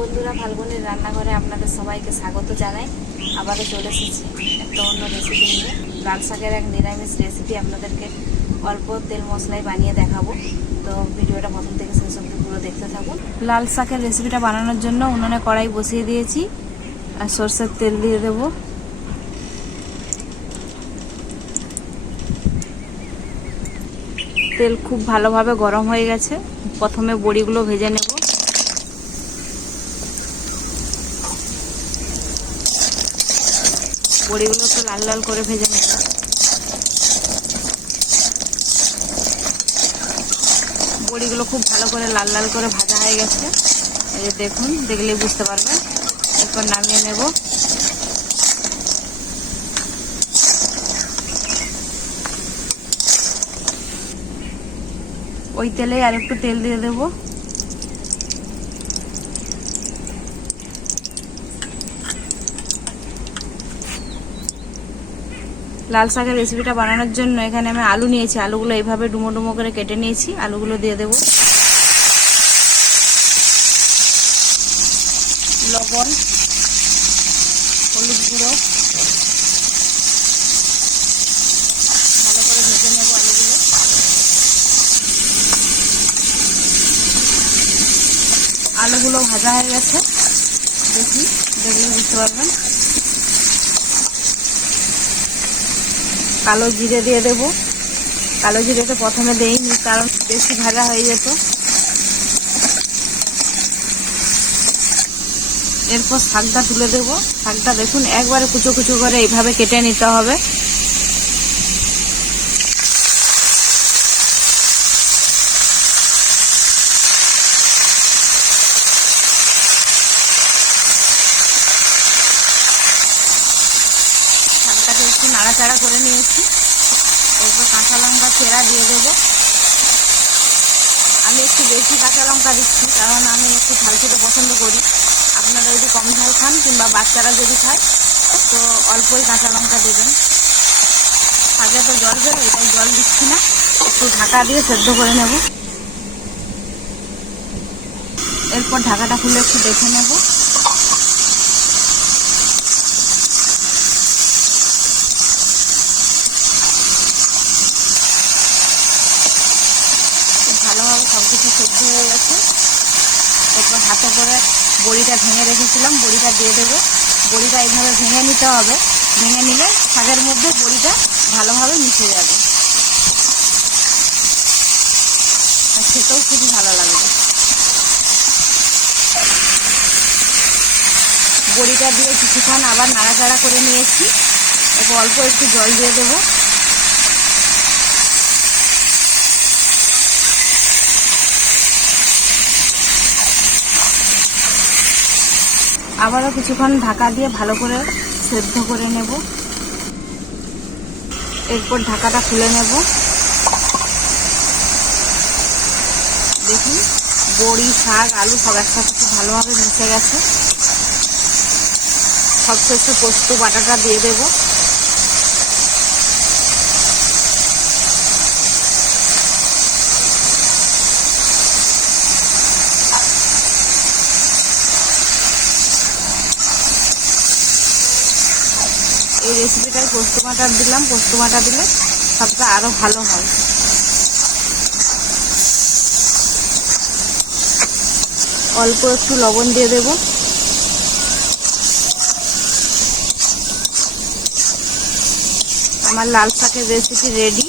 বন্ধুরা, ফাল্গুনের রান্নাঘরে আপনাদের সবাইকে স্বাগত জানাই। আবারও চলে এসেছি একটা অন্য রেসিপি নিয়ে। লাল শাকের এক নিরামিষ রেসিপি আপনাদেরকে অল্প তেল মশলায় বানিয়ে দেখাবো। তো ভিডিওটা প্রথম থেকে শেষ অবধি পুরো দেখতে থাকুন। লাল শাকের রেসিপিটা বানানোর জন্য উনুনে কড়াই বসিয়ে দিয়েছি আর সরষের তেল দিয়ে দেবো। তেল খুব ভালোভাবে গরম হয়ে গেছে। প্রথমে বড়িগুলো ভেজে নেব। বড়িগুলো তো লাল লাল করে ভেজে নেব। বড়িগুলো খুব ভালো করে লাল লাল করে ভাজা হয়ে গেছে। এই যে দেখুন, দেখলেই বুঝতে পারবেন। এরপর নামিয়ে নেব। ওই তেলে আর একটু তেল দিয়ে দেবো। লাল শাকের রেসিপিটা বানানোর জন্য এখানে আমি আলু নিয়েছি। আলুগুলো এইভাবে ডুমো ডুমো করে কেটে নিয়েছি। আলুগুলো দিয়ে দেবো। লবণ, হলুদ গুঁড়ো, ভালো করে ভেজে নেব আলুগুলো। আলুগুলো ভাজা হয়ে গেছে, দেখি, দেখলে বুঝতে পারবেন। কালো জিরে দিয়ে দেবো। কালো জিরেটা প্রথমে দেইনি, কারণ বেশি ভাজা হয়ে যেত। এরপর শাকটা তুলে দেবো। শাকটা দেখুন একবারে কুচো কুচো করে এইভাবে কেটে নিতে হবে। শাকটাকে একটু নাড়াচাড়া করে নিয়েছি। এরপর কাঁচা লঙ্কা চেরা দিয়ে দেবো। আমি একটু বেশি কাঁচা লঙ্কা দিচ্ছি, কারণ আমি একটু ঝাল খেতে পছন্দ করি। আপনারা যদি কম ঝাল খান কিংবা বাচ্চারা যদি খায় তো অল্পই কাঁচা লঙ্কা দেবেন। শাকে তো জল বেরোয়, তাই জল দিচ্ছি না। একটু ঢাকা দিয়ে সেদ্ধ করে নেব। এরপর ঢাকাটা খুলে একটু দেখে নেব। ভালোভাবে সব কিছু সেদ্ধ হয়ে গেছে। এরপর হাতে করে বড়িটা ভেঙে রেখেছিলাম, বড়িটা দিয়ে দেবো। বড়িটা এইভাবে ভেঙে নিতে হবে। ভেঙে নিলে শাকের মধ্যে বড়িটা ভালোভাবে মিশে যাবে আর খেতেও খুবই ভালো লাগবে। বড়িটা দিয়ে কিছুক্ষণ আবার নাড়াচাড়া করে নিয়েছি। এরপর অল্প একটু জল দিয়ে দেবো। আবারও কিছুক্ষণ ঢাকা দিয়ে ভালো করে সেদ্ধ করে নেব। এরপর ঢাকাটা খুলে নেব। দেখুন, বড়ি, শাক, আলু সব একসাথে খুব ভালোভাবে মিশে গেছে। সবশেষে পোস্ত বাটাটা দিয়ে দেব। এই রেসিপিটায় পোস্ত বাটা দিলাম। পোস্ত বাটা দিলে সবটা আরো ভালো হয়। অল্প একটু লবণ দিয়ে দেব। আমার লাল শাকের রেসিপি রেডি।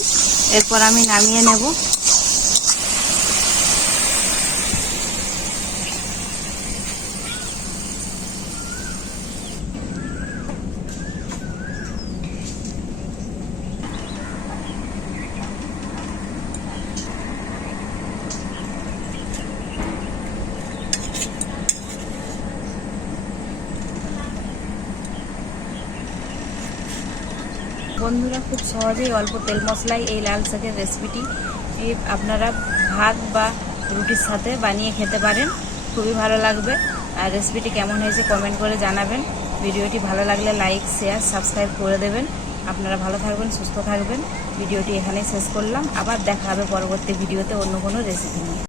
এরপর আমি নামিয়ে নেব। বন্ধুরা, খুব সহজেই অল্প তেল মশলায় এই লাল শাকের রেসিপিটি আপনারা ভাত বা রুটির সাথে বানিয়ে খেতে পারেন। খুবই ভালো লাগবে। আর রেসিপিটি কেমন হয়েছে কমেন্ট করে জানাবেন। ভিডিওটি ভালো লাগলে লাইক, শেয়ার, সাবস্ক্রাইব করে দেবেন। আপনারা ভালো থাকবেন, সুস্থ থাকবেন। ভিডিওটি এখানেই শেষ করলাম। আবার দেখা হবে পরবর্তী ভিডিওতে অন্য কোনো রেসিপি নিয়ে।